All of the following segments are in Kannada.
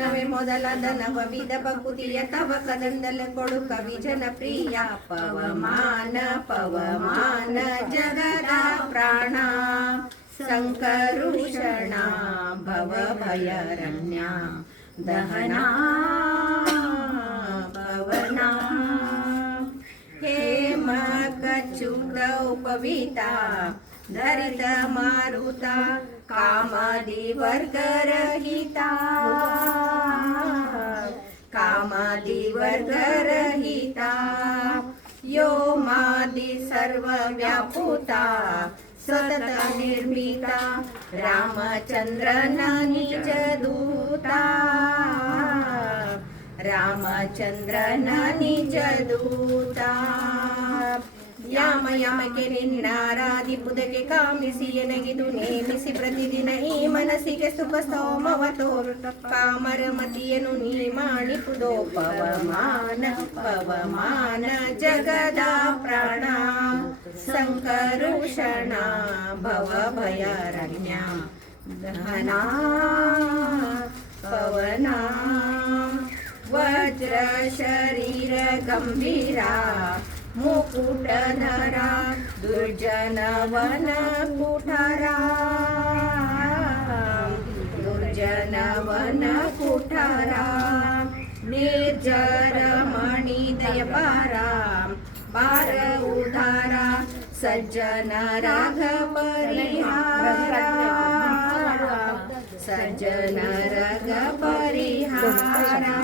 ಪವನವೇ ಮೊದಲಾದ ನವವಿಧ ಬಕುತಿಯ ತವ ಕದಂದಲ ಕೊಡು ಕವಿ ಜನಪ್ರಿಯ ಪವಮಾನ ಪವಮಾನ ಜಗದ ಪ್ರಾಣ ಸಂಕರುಷಣ ಭವ ಭಯರಣ್ಯ ದಹನ ಪವನ ಹೇಮ ಕಚ್ಚುತ ಉಪವಿತಾ धरित मारुता कामादि वर्गरहिता कामादि वर्गरहिता योमादि सर्वव्यापुता सतत निर्मिता रामचंद्रन निज दूता रामचंद्रन निज दूता ಯಾಮ ಯಮಕ್ಕೆ ನಿನ್ನಾರಾಧಿಪುದಕ್ಕೆ ಕಾಮಿಸಿ ಎನಗಿದು ನೇಮಿಸಿ ಪ್ರತಿದಿನ ಈ ಮನಸ್ಸಿಗೆ ಸುಖ ಸ್ತೋಮವ ತೋರು ಕಾಮರ ಮತಿಯನು ನೀ ಮಾಡಿಪುದೋ ಪವಮಾನ ಪವಮಾನ ಜಗದ ಪ್ರಾಣ ಸಂಕರುಷಣ ಭವ ಭಯರಣ್ಯ ದಹನ ಪವನ ವಜ್ರ ಶರೀರ ಗಂಭೀರ मुकुटधरा दुर्जनवन कुठरा दुर्जनवन कुठरा निर्जर मणि दयपारा पार उधारा सज्जन राघ परिहारा सज्जन राघ परिहारा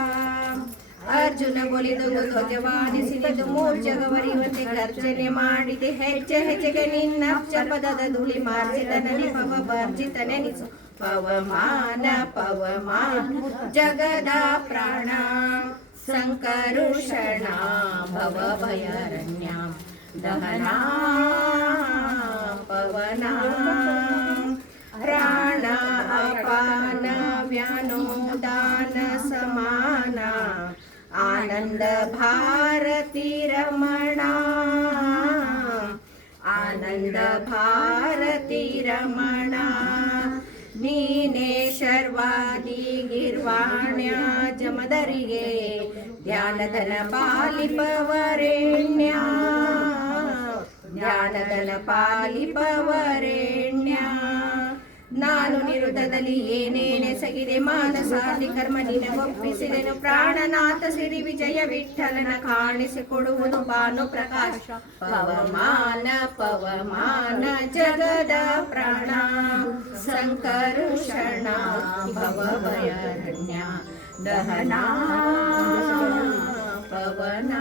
ಅರ್ಜುನ ಬೊಲಿದು ಧ್ವಜವಾದಿಸಿದು ಮೂರ್ಛಗವರಿವಂತೆ ಗರ್ಜನೆ ಮಾಡಿದೆ ಹೆಜ್ಜೆ ಹೆಜ್ಜೆಗೆ ನಿನ್ನ ಪದದ ಧೂಳಿ ಮಾರ್ಜಿತ ನೆನಪವ ವರ್ಜಿತ ನೆನಿಸು ಪವಮಾನ ಪವಮಾನ ಜಗದ ಪ್ರಾಣ ಸಂಕರುಷಣ ಭವ ಭಯರಣ್ಯ ದಹನ ಪವನ ಪ್ರಾಣ ಅಪಾನ ವ್ಯಾನೋದಾನ ಸಮಾನ आनंद भारती रमणा आनंद भारती रमणा नीने शर्वादी गिर्वाण्या जमदरिगे ध्यानधन पालिपवरेण्या ध्यानधन पालिपवरेण्या ನಾನು ನಿರುದ್ಧದಲ್ಲಿ ಏನೇನೆಸಗಿದೆ ಮಾನಸಾದಿ ಕರ್ಮ ನಿನಗೊಪ್ಪಿಸಿದೆನು ಪ್ರಾಣನಾಥ ಸಿರಿ ವಿಜಯ ವಿಠಲನ ಕಾಣಿಸಿಕೊಡುವುದು ಭಾನು ಪ್ರಕಾಶ ಪವಮಾನ ಪವಮಾನ ಜಗದ ಪ್ರಾಣ ಸಂಕರುಷಣ ಭವ ಭಯರಣ್ಯ ದಹನ ಪವನ